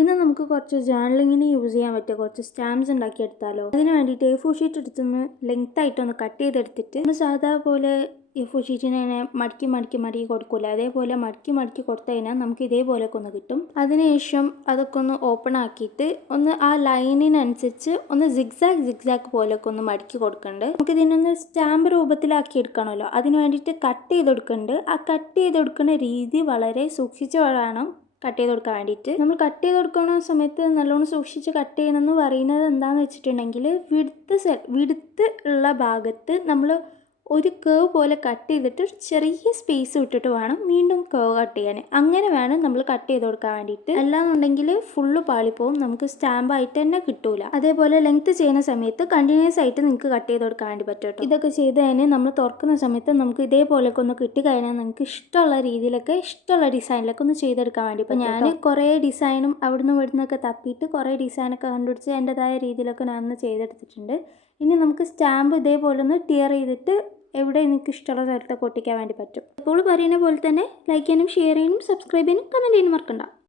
ഇന്ന് നമുക്ക് കുറച്ച് ജേർണലിങ്ങിന് യൂസ് ചെയ്യാൻ പറ്റിയ കുറച്ച് സ്റ്റാമ്പ്സ് ഉണ്ടാക്കിയെടുത്താലോ. അതിന് വേണ്ടിയിട്ട് A4 ഷീറ്റ് എടുത്തൊന്ന് ലെങ്ത് ആയിട്ടൊന്ന് കട്ട് ചെയ്തെടുത്തിട്ട് നമ്മൾ സാധാ പോലെ A4 ഷീറ്റിനെ മടക്കി കൊടുക്കൂല, അതേപോലെ മടക്കി കൊടുത്തു കഴിഞ്ഞാൽ നമുക്ക് ഇതേപോലെയൊക്കെ ഒന്ന് കിട്ടും. അതിനുശേഷം അതൊക്കെ ഒന്ന് ഓപ്പൺ ആക്കിയിട്ട് ഒന്ന് ആ ലൈനിനനുസരിച്ച് ഒന്ന് സിഗ്സാഗ് പോലെയൊക്കെ ഒന്ന് മടക്കി കൊടുക്കുന്നുണ്ട്. നമുക്ക് ഇതിനൊന്ന് സ്റ്റാമ്പ് രൂപത്തിലാക്കി എടുക്കണമല്ലോ, അതിന് വേണ്ടിയിട്ട് കട്ട് ചെയ്ത് കൊടുക്കുന്നുണ്ട്. ആ കട്ട് ചെയ്ത് കൊടുക്കുന്ന രീതി വളരെ സൂക്ഷിച്ച് വേണം കട്ട് ചെയ്ത് കൊടുക്കാൻ വേണ്ടിയിട്ട്. നമ്മൾ കട്ട് ചെയ്ത് കൊടുക്കുന്ന സമയത്ത് നല്ലോണം സൂക്ഷിച്ച് കട്ട് ചെയ്യണമെന്ന് പറയുന്നത് എന്താണെന്ന് വെച്ചിട്ടുണ്ടെങ്കിൽ, വിടുത്ത് ഉള്ള ഭാഗത്ത് നമ്മൾ ഒരു കേവ് പോലെ കട്ട് ചെയ്തിട്ട് ചെറിയ സ്പേസ് വിട്ടിട്ട് വേണം വീണ്ടും കേവ് കട്ട് ചെയ്യാൻ. അങ്ങനെ വേണം നമ്മൾ കട്ട് ചെയ്ത് കൊടുക്കാൻ വേണ്ടിയിട്ട്. അല്ലാന്നുണ്ടെങ്കിൽ ഫുള്ള് പാളിപ്പോവും, നമുക്ക് സ്റ്റാമ്പായിട്ട് തന്നെ കിട്ടൂല. അതേപോലെ ലെങ്ത് ചെയ്യുന്ന സമയത്ത് കണ്ടിന്യൂസ് ആയിട്ട് നിങ്ങൾക്ക് കട്ട് ചെയ്ത് കൊടുക്കാൻ വേണ്ടി പറ്റും. ഇതൊക്കെ ചെയ്ത് കഴിഞ്ഞ് നമ്മൾ തുറക്കുന്ന സമയത്ത് നമുക്ക് ഇതേപോലെയൊക്കെ ഒന്ന് കിട്ടിക്കഴിഞ്ഞാൽ നിങ്ങൾക്ക് ഇഷ്ടമുള്ള രീതിയിലൊക്കെ ഇഷ്ടമുള്ള ഡിസൈനിലൊക്കെ ഒന്ന് ചെയ്തെടുക്കാൻ വേണ്ടി പറ്റും. ഞാൻ കുറേ ഡിസൈനും അവിടുന്ന് ഇവിടുന്നൊക്കെ തപ്പിയിട്ട് കുറേ ഡിസൈനൊക്കെ കണ്ടുപിടിച്ച് എൻ്റെതായ രീതിയിലൊക്കെ ഞാനൊന്ന് ചെയ്തെടുത്തിട്ടുണ്ട്. ഇനി നമുക്ക് സ്റ്റാമ്പ് ഇതേപോലെ ഒന്ന് ടിയർ ചെയ്തിട്ട് എവിടെ നിങ്ങൾക്ക് ഇഷ്ടമുള്ള സ്ഥലത്തൊക്കെ ഒട്ടിക്കാൻ വേണ്ടി പറ്റും. ഇപ്പോൾ പറയുന്ന പോലെ തന്നെ ലൈക്ക് ചെയ്യാനും ഷെയർ ചെയ്യാനും സബ്സ്ക്രൈബ് ചെയ്യാനും കമൻറ്റ് ചെയ്യാനും മറക്കണ്ട.